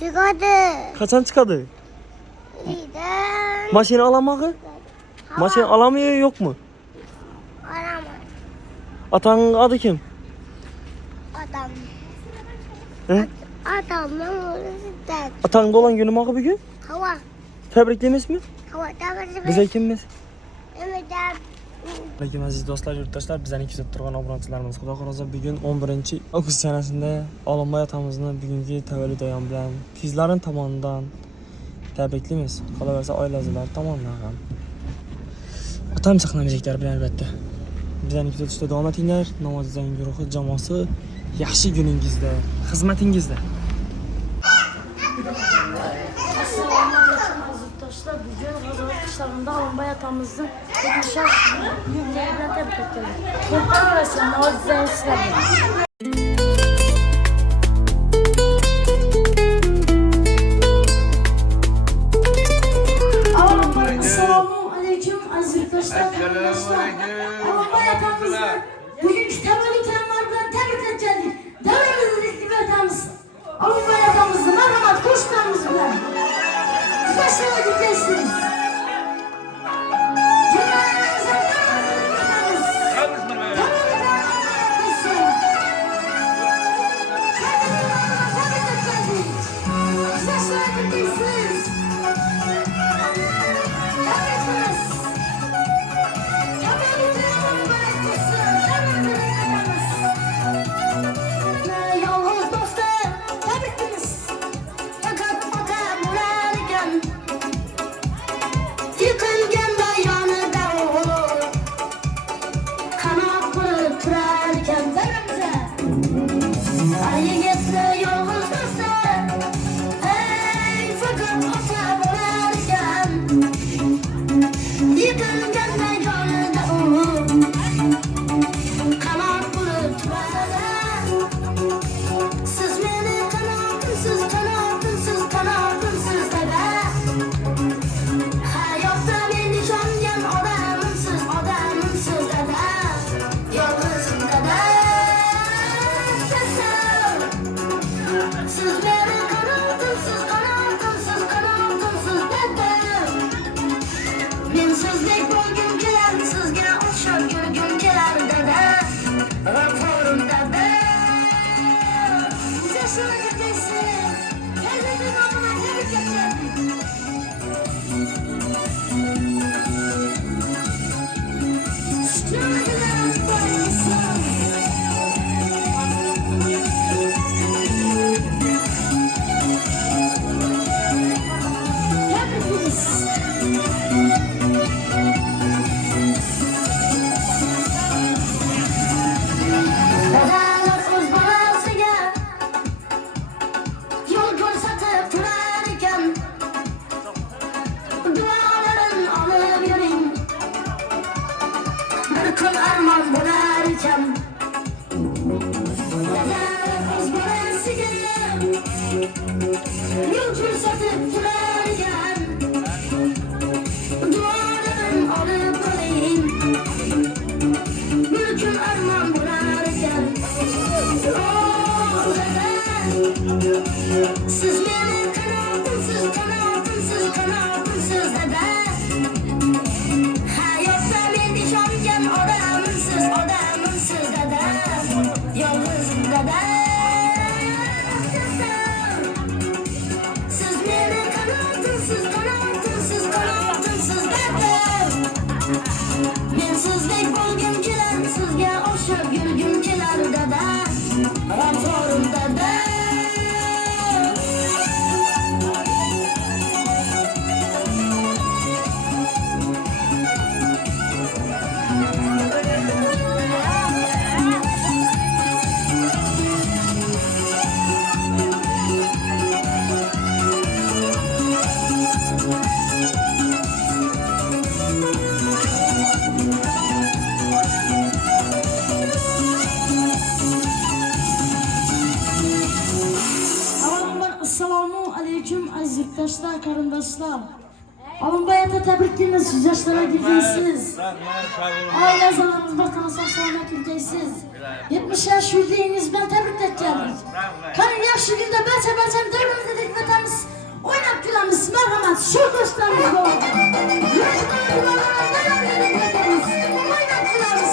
Çıkadı. Kaçan çıkadı? İyiden. Maşını alamağı? Maşını alamıyor yok mu? Aramaz. Atanın adı kim? Adam. He? Adamın orası da. Atanın doğan günü mü bugün? Hava. Tebriklemiş mi? Hava da Bize kimmiz? Evet abi. Aleyküm aziz dostlar, yurttaşlar, bizden ikisi turgan obunachilarimiz. Xudo xohlasa bugun 11 avgust sanasida Olimboy otamizni bugungi tavallud ayom bilan qizlarim tomonidan tabriklaymiz. Qolaversa oilalar tomonidan ham. Otam saqlamayacaklar bilan albatta. Bizdan ikisi tutishda davom etinglar. Namozizang guruhi jamoasi yaxshi kuningizda, xizmatingizda. Arkadaşlar bugün hazırlık işlerinde Olimboy atamızın yetişen yükleriyle tebrik ediyoruz. Muhtar arasında Namazizang sizlerle. Assalamu aleyküm aziz yurttaşlar, arkadaşlar. Olimboy atamızın bugünkü tavallud ayomlari bilan tebrik etdik. Davrimizlik atamız. Olimboy atamızın merhamet koşuklarımız bilan. Başına gitmezsiniz. Assalamu aleyküm aziz yurttaşlar, karındaşlar. Alınbayat'a tebrikleriniz, siz yaşlara gireceksiniz. Aile zamanınız bakana sağlamak ülkesiz. 70 yaş yüzeyiniz ben tebrik edeceğim. Kanın yaşı günde belçe devrimiz dedik vatemiz. Oynap gülemiz, merhamet, şu dostlarımız var. Yaşlar yuvalarına devrimiz dedik vatemiz. Oynap gülemiz.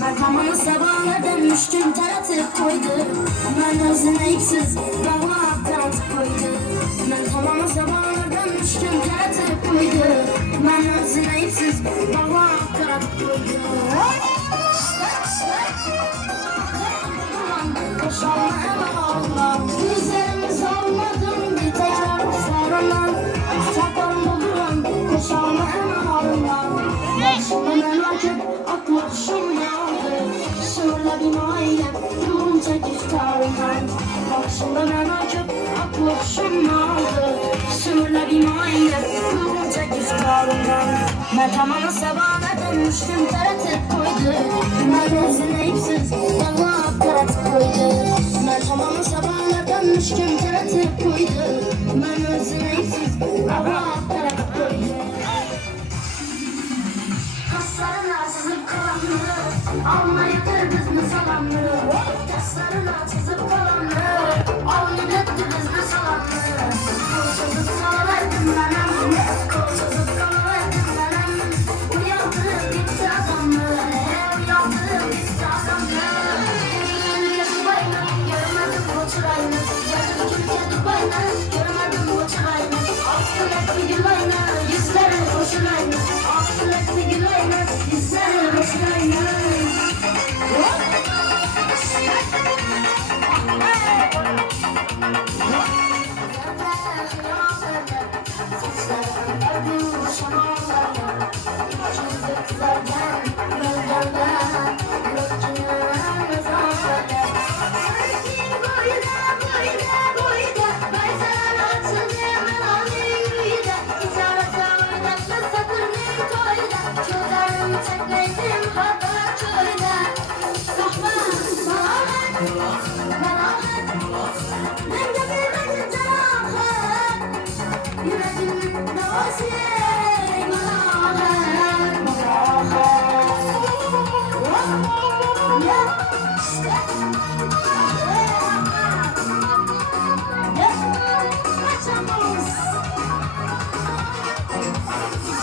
Merhamanı sabahına dönmüştüm taratıp koydu. Ben özüne ipsiz bağlap taratıp koydu. Merhamanı sabahına dönmüştüm taratıp koydu. Ben özüne ipsiz bağlap taratıp koydu. Koşalma Allah, yüzlerimiz olmadım bir tekrar sarılan. Saklan bulurum, koşalma Allah. Başımı merakıp aklaşım yağdı. Şöyle bir maile, yolum çekip tarımdan. Başımı merakıp aklaşım yağdı. Şöyle bir maile, yolum çekip tarımdan. Merhamanı sabahına dönmüştüm taratıp koydu. Ben özüne ipsiz bağlap taratıp koydu. Merhamanı sabahına dönmüştüm taratıp koydu. Ben özüne ipsiz bağlap taratıp koydu. Kaslarına çizip kalanları almayıdır biz mi salanları. Kaslarına çizip kalanları almayıdır biz mi salanları. Kol çözüp salaverdim benim, kol çözüp salaverdim benim. Uyandı gitti adamlar, uyandı gitti adamlar. Dubay'la görmedim bu çırayını, geldim Türkiye Dubay'la görmedim bu çırayını. Altın etli gülayla yüzleri hoşunayla, altın etli gülayla yüzleri hoşunayla.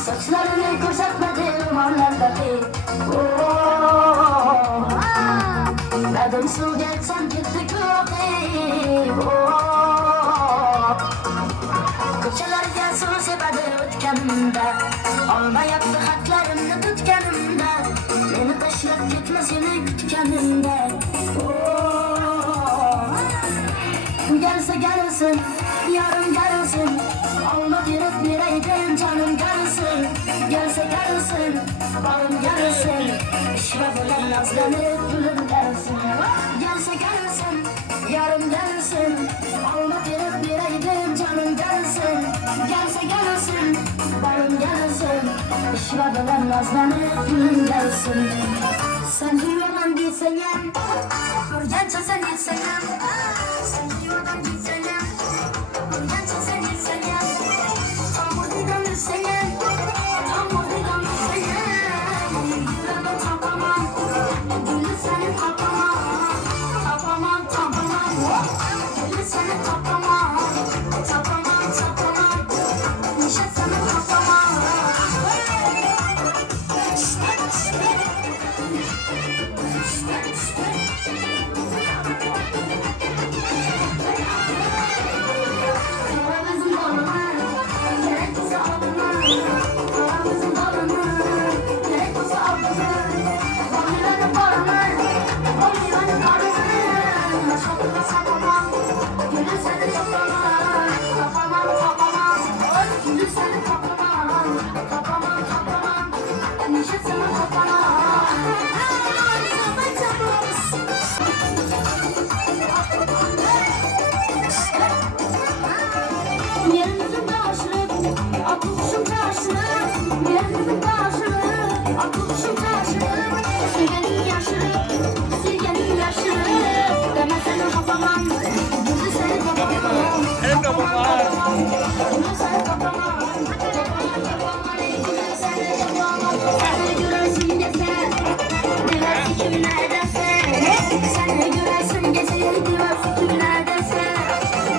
Saçlarını kuşatmadım onlardaki Adım su gelsen gitti kuvvet Koçalar gelsin sepadı ötkenimde Olma yaptı hatlarımı tutkenimde Beni taşıyıp gitmesini kütkenimde Gelse gelsin, yarım gelsin Olma girip bireyden canım gelsin Gelse gelsin, balım gelsin İşime bulan nazlanıp gülüm gelsin Gelse gelsin, yarım gelsin Olma girip bireyden canım gelsin Gelse gelsin, balım gelsin İşime bulan nazlanıp gülüm gelsin Sen duymadan gitsen Urgença sen gitsen Sen duymadan gitsen Urgença sen gitsen Tam buradan gitsen Tam buradan gitsen Yüreğime tapamam Gülü seni tapamam Tapamam tapamam Gülü seni tapamam Tapamam tapamam Nişe seni tapamam Yerimizin taşını, akılışım taşını Yerimizin taşını, akılışım taşını Silgenin yaşını, silgenin yaşını Deme seni kapamam, gülü seni kapamam Gülü seni kapamam Gülü seni kapamam Seni göresin gece, dilersin kim neredesin Seni göresin gece, dilersin kim neredesin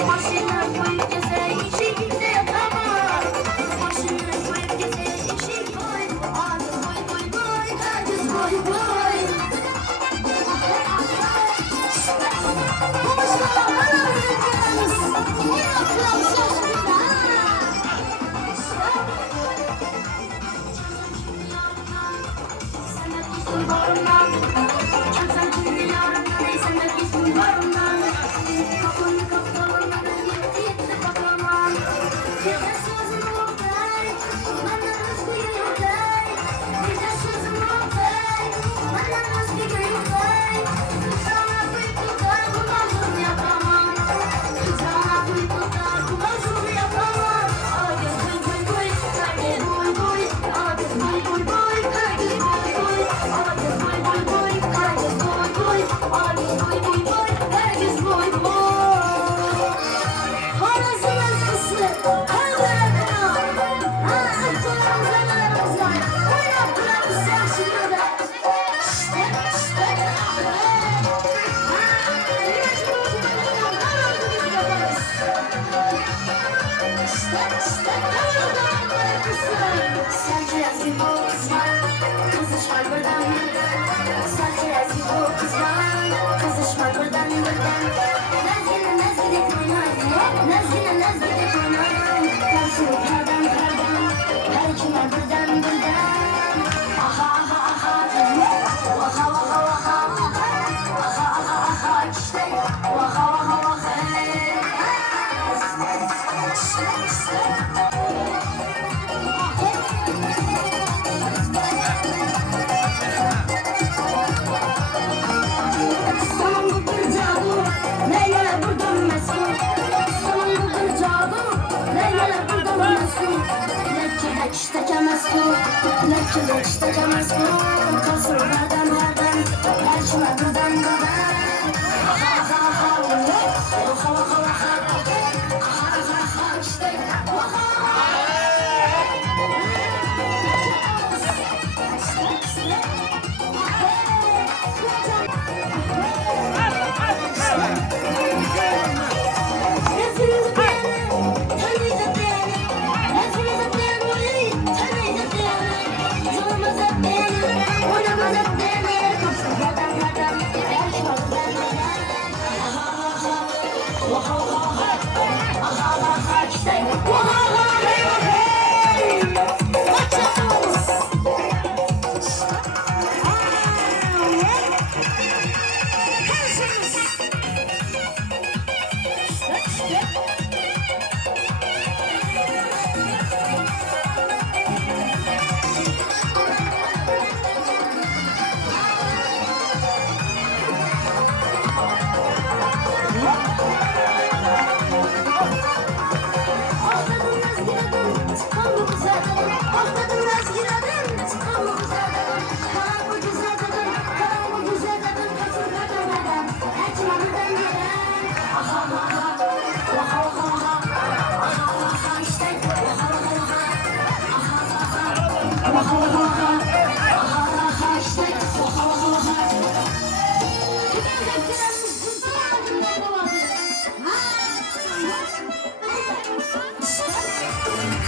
Başını koyup geze, işi kimse yapamaz Başını koyup geze, işi koy Herkes boy boy boy, herkes boy boy Bu başına bana öğretmeniz Niye akıllı şaşkına Sen hep gittin barından Sen kimi yarından, sen hep gittin barından Kapını kaptalından, yetti kapamam Yeter sözüm oktay, benden özgü yoktay Yeter sözüm oktay, benden özgü yoktay Sana kuyup tutar, bu mazlum yapamam Sana kuyup tutar, bu mazlum yapamam Herkes boy boy boy, herkes boy boy Herkes boy boy boy, herkes boy boy Herkes boy boy boy,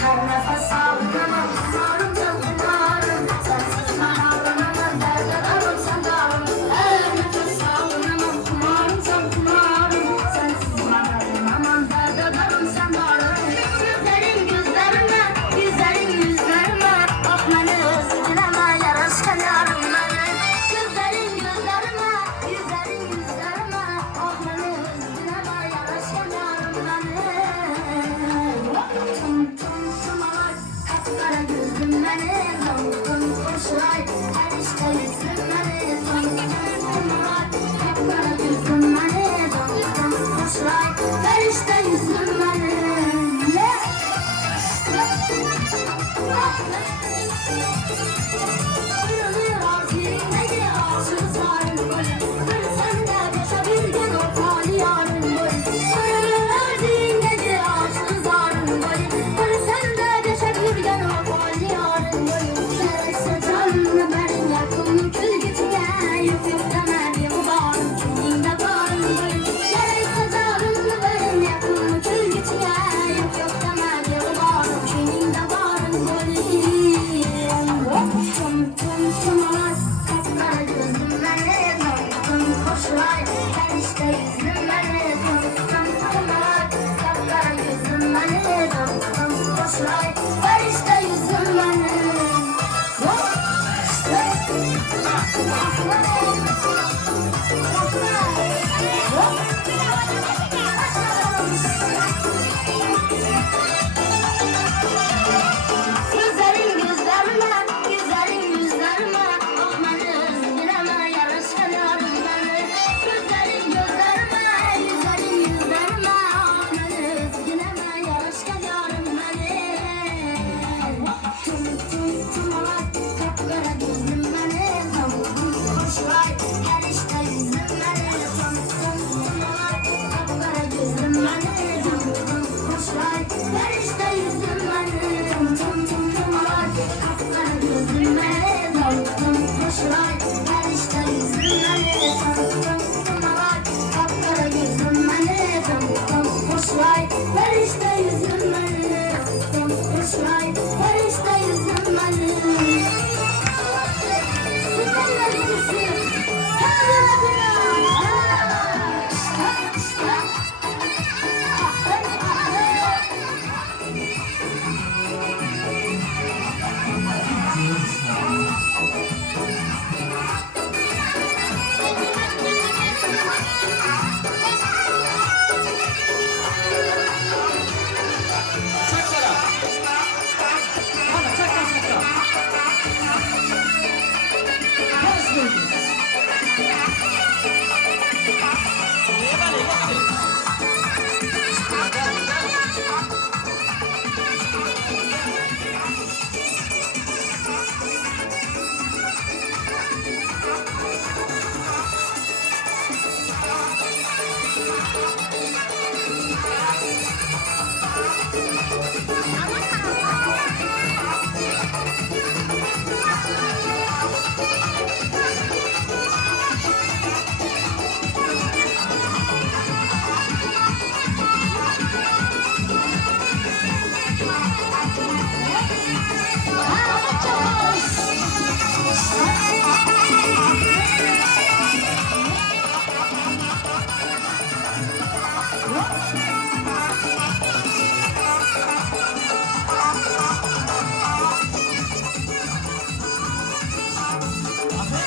Her nefes aldığım kumarım can kumarım. Sensiz ben ağlanamam, dert ederim sen darım. Her nefes aldığım kumarım can kumarım. Sensiz ben ağlanamam, dert ederim sen darım. Gözlerin gözlerime, güzelin yüzlerime. Bak beni özgüreme, yaraşkan yarım beni. Gözlerin gözlerime, güzelin yüzlerime. Bak beni özgüreme, yaraşkan yarım beni. Kara gözlüm beni, zamkın koşuray. Her işte yüzüm beni, zamkın koşuray. Kara gözlüm beni, zamkın koşuray. Her işte yüzüm beni. Uyanıyor zihnindeki aşık sarın golü. Bir sende yaşa bir gün o fali yarın golü. Uyanıyor zihnindeki aşık sarın golü. Bir sende yaşa bir gün o fali yarın golü. Gerekse canını benim yakın kül gitme. Yok yok demedim varım kendimde varım golü. Gerekse canını benim yakın kül gitme. Yok yok demedim varım kendimde varım golü. Tüm tüm tümalar, kapkara gözlüm beni, zamkın koşuray. Her işte yüzüm beni, tüm tüm tümalar, kapkara gözlüm beni, zamkın koşuray. Her işte yüzüm beni. Güzelim gözlerime, güzelim yüzlerime. Bak beni özgüreme, yaraşkan yarım beni. Güzelim gözlerime, güzelim yüzlerime. Bak beni özgüreme, yaraşkan yarım beni. Tüm tüm tümalar, kapkara gözlüm beni, zamkın koşuray.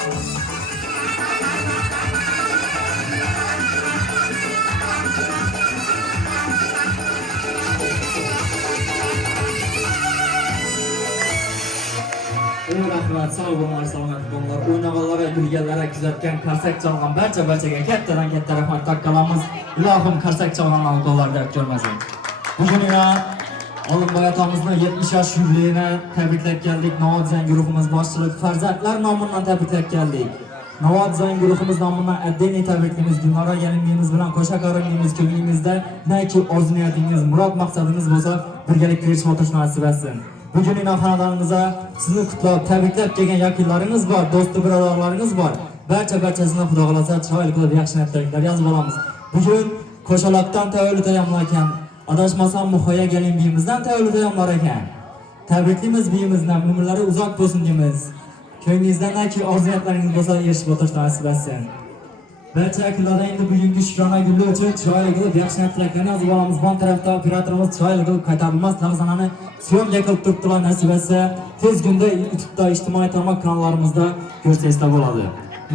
Rahmat, sağ olun, salomat bo'linglar. O'ynag'anlar va kulganlar, kuzatgan, qarsak chalgan barchaga katta rahmat taqqalamiz. Ilohim qarsak chalganlarni qo'llarida ko'rmasin. Bugun yana Olimboy atamizning 70 yosh yubileyini tabriklab keldik. Navoiy dizayn guruhimiz boshchilik farzandlar nomidan tabriklab keldik. Navoiy dizayn guruhimiz nomidan addiniy tabriklaymiz. Gulnora gelinimiz bilan qo'sha qarinimiz ko'nglimizda neki orzu niyatingiz, murod maqsadingiz bo'lsa, birgalikda erishib o'tishni nasib etsin. Bugunning xonadonimizga sizni qutlab, tabriklab kelgan yakınlarınız var, do'st birodarlarınız var. Barchasini Xudo xolasa chiroyli qilib yaxshi tilaklar yozib olamiz. Bugun qo'shalaqdan tavallud ayomlar ekan, adashmasam Muhoya gelin biyimizdan tavallud ayomlar ekan. Tabriklaymiz biyimizdan, umrlari uzoq bo'lsin deymiz. Ko'nglingizdan-ki orzuyatlaringiz bo'lsa erishib o'tishni nasib etsin. Barcha yakınlarda endi bugungi shukrona guli uchun chiroyli qilib yaxshi tilaklarni yozib olamiz. Bu tarafda operatorimiz chiroyli qilib qaytarilmas televizionni syomka qilib turibdilar, nasib etsa tez kunda YouTube'da ijtimoiy tarmoq kanallarimizda ko'rsangizlar bo'ladi.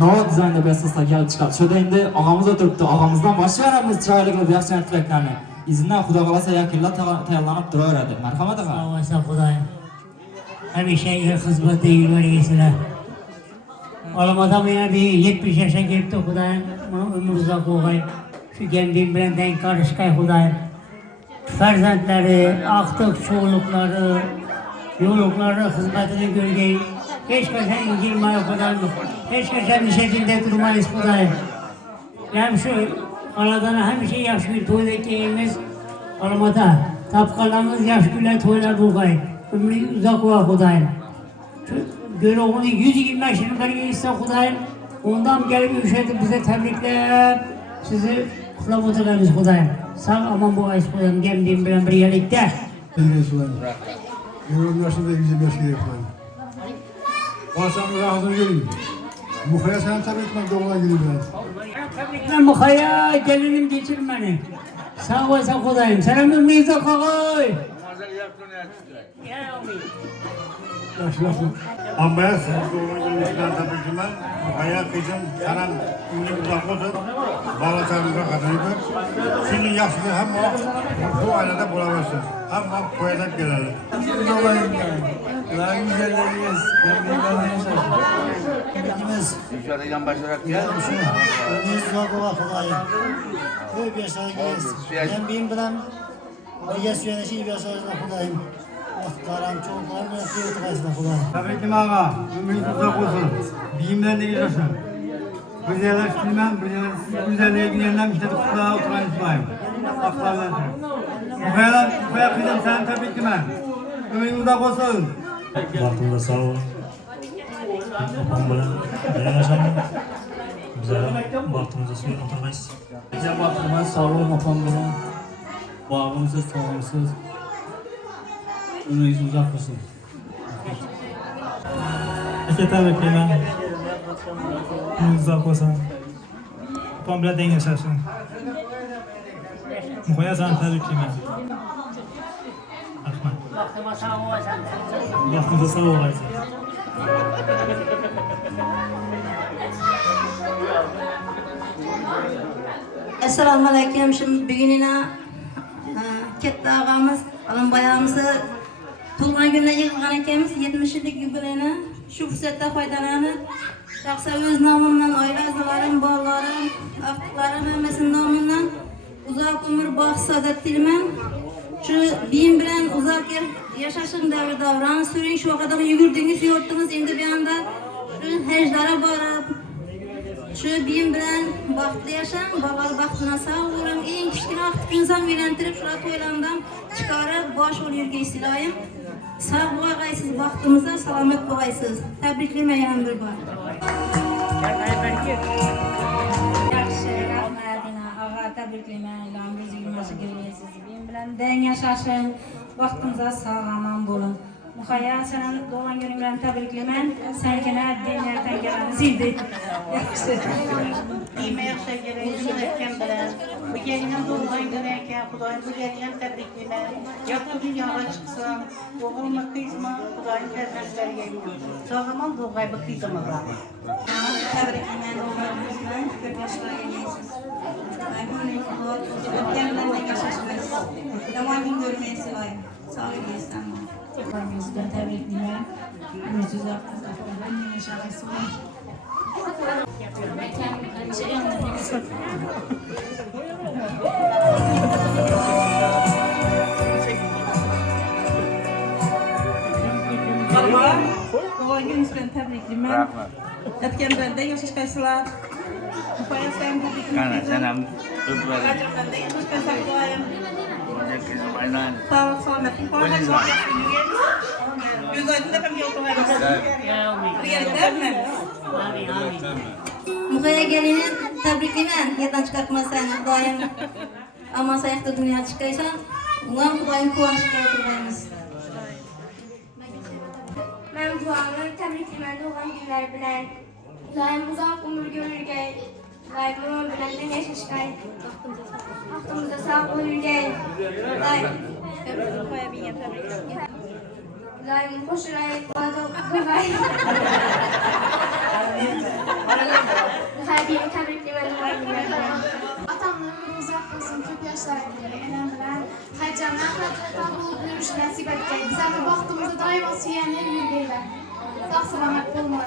Navoiy dizaynda bestasiga kelib chiqadi. Shunda endi og'amiz o'tiribdi. Og'amizdan boshlaymiz chiroyli qilib yaxshi tilaklarni. Izindan Xudo xolasa yakınlar tayyorlanib turaveradi. Marhamat aka. Sağ Xudoyim. Hamisha el xizmatda yuraveringizlar. Olamada yana bir 70 yaşa gelipti Xudoyim. Umr uzoq bo'lg'ay. Shu gambim bilan denk qarishqay Xudoyim. Farzandlari, aqtiq cho'g'liqlari, yo'liqlari xizmatini ko'rgay. Hech qachon injilmay Xudoyim. Hech qachon nishatingda turmaysiz Xudoyim. Ham shu xonadonni hamisha yaxshi kun to'yda kelamiz. Olamada tapqalamiz yaxshi kunlar to'ylar bo'lg'ay. Umringiz uzoq bo'lsin Xudoyim. Göroğunu 120 şirinlerine ise Xudoyim, ondan gelip üşetip bize tebriklep, sizi kutlab oturlarız Xudoyim. Sağ aman bu ayız Xudoyim, gemdiğim bilen bir yerlikte. Bilmeyiz ulan. Yürüyorum yaşında 125 kere yapılan. Varsamı razı gelin. Muhaya sen tabi etmem doğuna gidin ben. Tebrikler Muhaya, gelinim geçir beni. Sağ olasın Xudoyim, selam ömrünüzde koy. Ya abi. Yaşlasın. Ambaya siz doğru günlükler tabii ki ben hayat için saran ünlü uzak olsun. Bağlaçlarımıza kazanıydı. Şimdi yaşlı hem o bu ailede bulamazsın. Hem o koyarak gelelim. Olayım yani. Lan güzelleriniz. Ben yaşasın. Bilgimiz. Dışarıdan başlayarak gel. Biz zor olan Xudoyim. Ko'p yashaymiz. Men biyim bilan birga suyanishib yashashni Xudoyim. Vaqtlarim cho'qlar bilan o'tqazdi Xudoyim. Tabii ki ağa, ümit uzak olsun. Biyimden de yaşasın. Güzeller silmem, güzelliğe gidenler işte kutlağa oturan İsmail'im. Aklarlar. Bu kadar kızım sen tabii ki ben. Ümit uzak olsun. Vaqtimda sağ ol. Opam bilan yaşadim. Bize vaqtimizda suya o'tirmaysiz. Bize vaqtimiz sağ olun opam bilan. Bağımsız, sağımsız. Umringiz uzoq bo'lsin. Aka tabriklayman. Uzoq bo'lsin. Opam bilan teng yashasin. Muhoya seni tabriklayman. Rahmat. Vaqtimiz sağ olasın. Vaqtimizda sağ olasın. Assalomu alaykum. Şimdi bugün yine katta ağamız, Olimboy ağamızı tug'ilgan kunida yig'ilgan ekanmiz. 70 yillik yubileyini shu fursatdan foydalanib, shaxsan o'z nomimdan, oila a'zolarim, bolalarim, aftiqlarim hammasini nomidan uzoq umr, baxt, saodat tilayman. Shu biyim bilan uzoq yashashing davr-davron suring, shu qadar yugurdingiz, yurtdingiz, endi bu yoqda shu hajlara borib shu biyim bilan baxtli yashang, bolalar baxtini sog' bo'ling. Eng kichkina vaqt inson uylantirib, shular to'ylardan chiqarib, bosh bo'lib yurgaysiz iloyim. Sog' bo'lg'aysiz, baxtimizda salomat bo'lg'aysiz. Tabriklayman yana bir bor. Yaxshi, rahmat. Og'a tabriklayman. Ilohim o'zingizga berasiz. Men bilan deng yashashing, vaqtimizda sog' omon bo'ling. Muhayya senin doğan gününden tebriklemen. Sen gene dinlerden gelen zildi. İyime yaxşı geleyim, etken bilen. Bu gelinen doğan güneyken, Kudayım bu gelinen tebrikleme. Yaptı dünyaya çıksam, doğulma kızma, Kudayım tebrikler gelin. Sağlaman doğayı bu kızıma var. Tebriklemen doğan gününden 40 yaşına geliyorsunuz. Kendimden yaşaşmayız. Yaman gün görmeye sevayım. Sağ olun İstanbul. Bizden tebriklemen. Müziği yaptığınızda yaşaması var. Baba, doğan gününüzden tebriklemen. Etken bende yaşaşkaysılar. Muhayya sen bu Kana senam öpüyorum. bende yaşaşkaysılar Kudayım. Kızım aynen. Sağ ol, selamet. Muhayya çok yakın yügen. Yüz aydın efendim yolculuğa Riyal'de mi? Muhayya gelini tebriklemen. Yerden çıkartmasan Kudayım. Ama sayakta dünya çıkaysan, ulan Kudayım kuvançlıkla oturmayınız. Ben bu anı təbrikləməli olan günlər bilən, daim uzaq ömür görürgəy, daim ömür biləndə yaşaşqay, vaxtımızda sağ olurgəy, daim xoşuray, qılay. Hədiyyə təbrikləməli olan günlər bilən. Atamın ömrü uzak olsun, köp yaşlara gelir. Enem bilen həcəmdən xətətən olub yürüyüş nəsib etkək. Bizə də vaxtımızda daima süyənlər yürgəylər. Sağ salamat olmalı.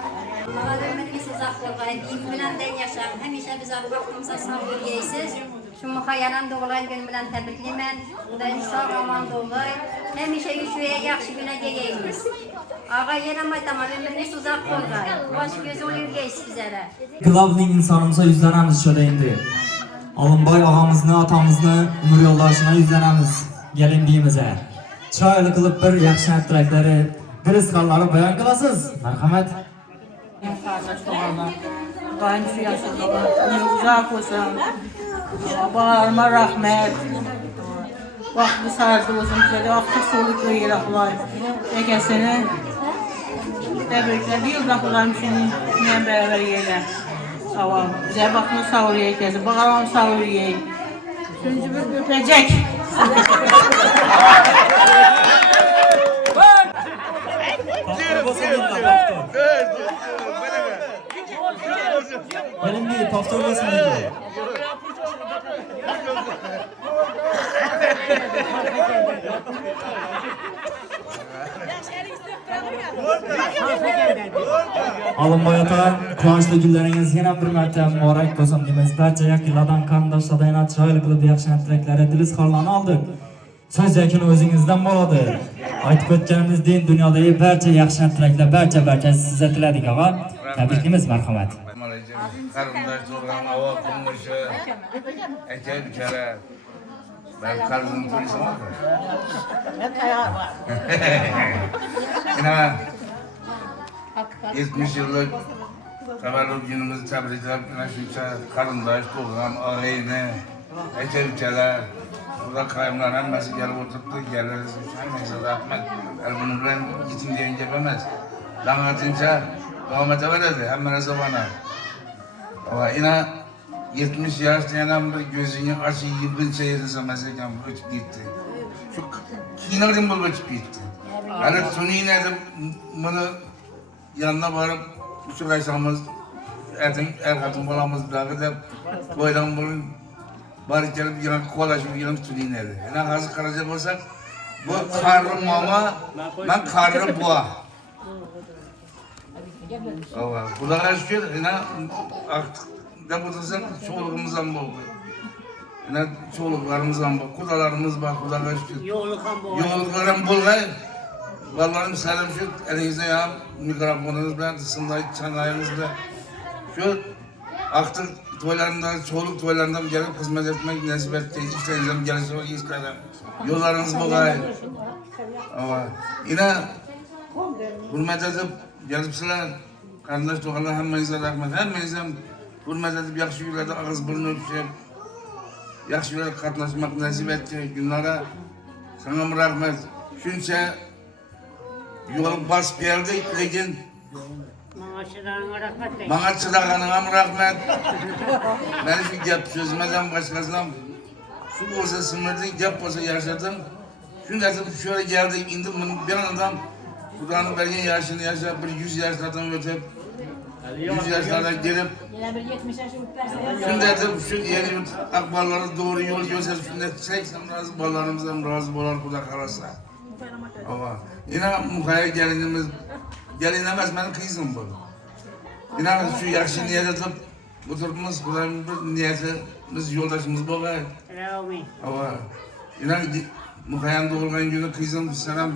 Bana dönmekle uzak olmayı, diyeyim bilen den yaşam. Hemişe bize vaktimize sağ oluyesiz. Şu muhayyalan doğulan gün bilen tebriklemen. Daim sağ aman doğulay. Hemişe yüşüye yakşı güne geyeyimiz. Ağa yenem aytamam, ömrünüz uzak olmayı. Baş göz oluyesiz bizlere. Glavning insanımıza yüzlenemiz şöyle indi. Alınbay ağamızını, atamızını, ömür yoldaşına yüzlenemiz. Gelin biyimize. Çaylı kılıp bir yakşı ettirekleri, diriz kalları bayan kılasız. Merhamet. Kardeş doğanlar. Kudayım şu yaşında ömür uzak olsun. Babalarıma rahmet. Vakti sardı uzun sürede, vakti soluk öyle Kudayım. Ekesini tebrikler. Bir yılda Kudayım seni niye beraber yeyle. Sağ ol. Bize bakın sağ ol ekesi. Bakalım sağ ol yiyeyim. Üçüncü bir öpecek. Gelin bir tafsir olmasın dedi. Alınbay ata, kuvançlı günleriniz yine bir mertebe mübarek olsun deyimiz. Barcha yakınlardan, qarindoshlardan chiroyli qilib yaxshi tilaklarni diliz xorlarni oldik. Söz yakini o'zingizdan bo'ladi. Aytib o'tganimizdek, dunyodagi barcha yaxshi tilaklar barcha sizga tiladik og'a. Tabriklaymiz, marhamat. Karındaş doğan hava kumuşu. Eke bir kere. Ben karnım turizm var. Ne tayar var. Yine 70 yıllık tavallud günümüzü tebrikleyip şunca karındaş doğan ağayını, eke bir kere. Burada kayımlar hemmesi gelip oturttu, geliriz. Neyse rahmet. Bunu bilen gitsin diyen yapamaz. Langatınca devam edebilirdi. Hemen bana. Ama yine 70 yaşlayan bir gözünü açı yıkınca yedinse mesela ötüp gitti. Şu kinarın bulup ötüp gitti. Yani suni nedim bunu yanına varıp şu kaysamız etim erkatın balamız davet edip koydan bulun bari gelip yine kolaşıp yine suni nedim. Yani hazır kalacak olsak bu karlı mama ben karlı boğa. Allah, Kudaya şükür, yine artık ne bulursak çoğulumuzdan bol. Yine çoğuluklarımızdan bol, kudalarımız var, Kudaya şükür. Yoğuluklarım bol gayet. Vallahi misalim şu, elinizde ya mikrofonunuz bilen, sınday çanayınızda. Şu artık toylarında, çoğuluk toylarında gelip hizmet etmek nasip etti. İşlerinizden gelirse o istedim. Yollarınız bol gayet. Ama yine hürmet edip gelipsiler, kardeş doğanlar hemmenize rahmet, hemmenize hürmet edip yaxşı yürlerde ağız burnu öpüşüp, yaxşı yürlerde katlaşmak nasip etti günlere. Sana rahmet. Şunca Yol basıp geldik, lekin Maaşlarına rahmet de. bana çılağınıma rahmet. Ben şu gep sözmeden başkasına su olsa sımırdın, gep olsa yaşadın. Şimdi artık şöyle geldik, indim bir adam Kur'an'ın vergen yaşını yaşa, bir 100 yaşlardan ötüp 100 yaşlara gelip şimdi artık şu yeni yurt akbarları doğru yol göster, şimdi 80 razı ballarımızdan razı bolar kuda kalırsa. Ama yine muhaya gelinemez benim kızım bu. Yine şu yaşlı niyet edip oturmamız, Kur'an'ın bir niyetimiz, yoldaşımız bu gayet. Ama yine muhayan doğurgan günü kızım selam.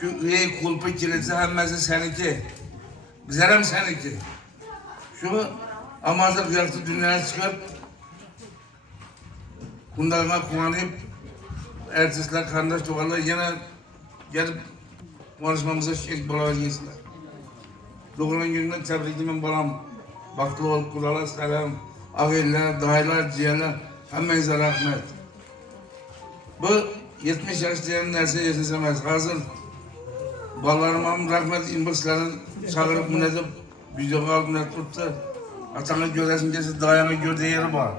Şu üye kulpu kilitsi hemmesi seninki. Bizlerem seninki. Şu amazlık yaktı dünyaya çıkıp kundarına kullanıp ertesiler kardeş doğarlar yine gelip konuşmamıza şirk bulabilsinler. Doğuran gününden tebrikimim balam. Baklı ol, kulalar, selam. Ağaylar, dayılar, ciğerler. Hemmenize rahmet. Bu 70 yaş diyen nerse yetişemez. Hazır ballarıma rahmet imbırslarını çağırıp münedip videoya alıp münet tuttu. Atanı göresin dese dayanı gördüğü yeri var.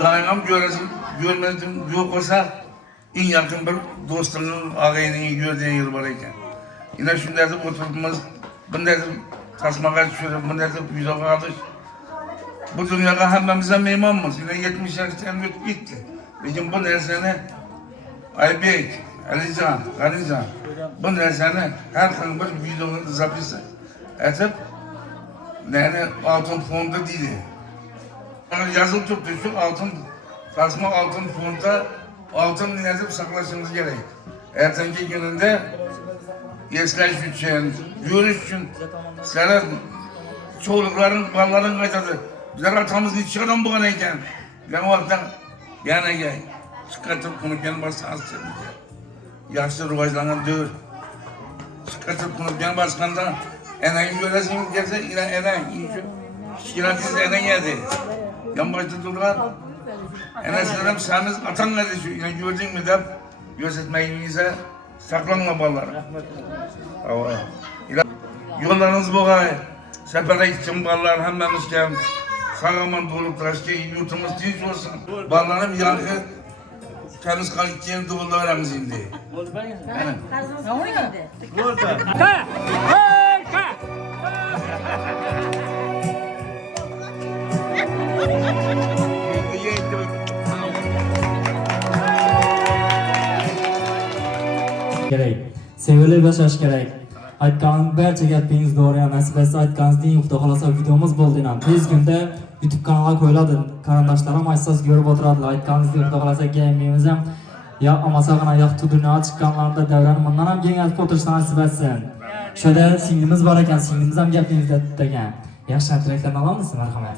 Dayanam göresin, görmedim yok olsa en yakın bir dostunun ağayının gördüğü yeri var iken. Yine şimdi edip oturduğumuz, bunu edip tasmaka düşürüp, bunu edip videoya alış. Bu dünyada hemmemize meymanmız. Yine 70 yaş diyen bitti. Lakin bu dersene Aybek, Alican, bu dersene her bir videonun zapisi etip yani altın fonda değil. Yazılı tuttu şu altın, tasma altın fonda altın yazıp saklaşmamız gerek. Ertenki gününde yeslaş için, görüş için sana çocukların, balların kaydadı. Bizler atamızın içi adam bu kanayken. Ben o vakti yani gel. Çıkartıp konuşken başkan söyleyeceğim. Yaşlı ruvajlanan dövür. Çıkartıp konuşken başkanda eneğin göresin gelse yine eneğin. Yine biz eneğin yedi. Yan başta durdular. Eneslerim seniz atan nerede şu yine gördün mü de gözetmeyinize saklanma balları. Yollarınız bu gayet. Sefere gittim ballar hemmemizken. Sağaman dolup tıraşke yurtumuz dinç olsun. Ballarım yankı temiz kaliteyen doğulda veremiz şimdi. Gerek. Sevgili başlaş gerek. Aytkanın barcha gapingiz doğru emas. Biz aytganingizni yo'qda qolsa videomuz bo'ldi ham. Tez kunda YouTube kanaliga qo'yiladi. Qarindoshlarim aytsangiz ko'rib o'tiradilar. Aytganingizni yo'qda qolsa gamimiz ham ya amasag'ina yo'qda dunyoga chiqqanlarida davrani bundan ham keng aytib o'tirishni nasib etsin. Shunda singlimiz bor ekan, singlimiz ham gapingizni aytdi ekan. Yaxshi tilaklarni olamiz, marhamat.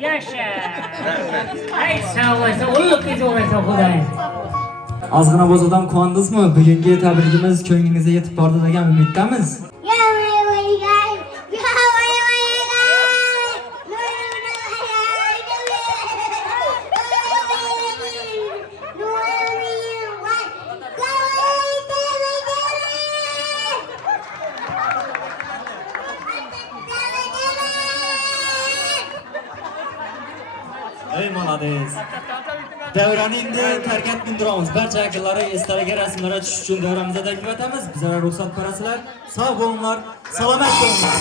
Yaşa. Ay sağ olasın. Uluk kız olasın Xudoyim. Ozgina bo'lsa-ham quvandingizmi? Bugungi tabrikimiz ko'nglingizga yetib bordi degan umiddamiz. Ey молодец. Davrani endi tark etib turamiz. Barcha akilari esdalik rasmlari tushish uchun davramizda taklif etamiz. Bizlarga ruxsat berasizlar. Sog' bo'linglar, salomat bo'linglar.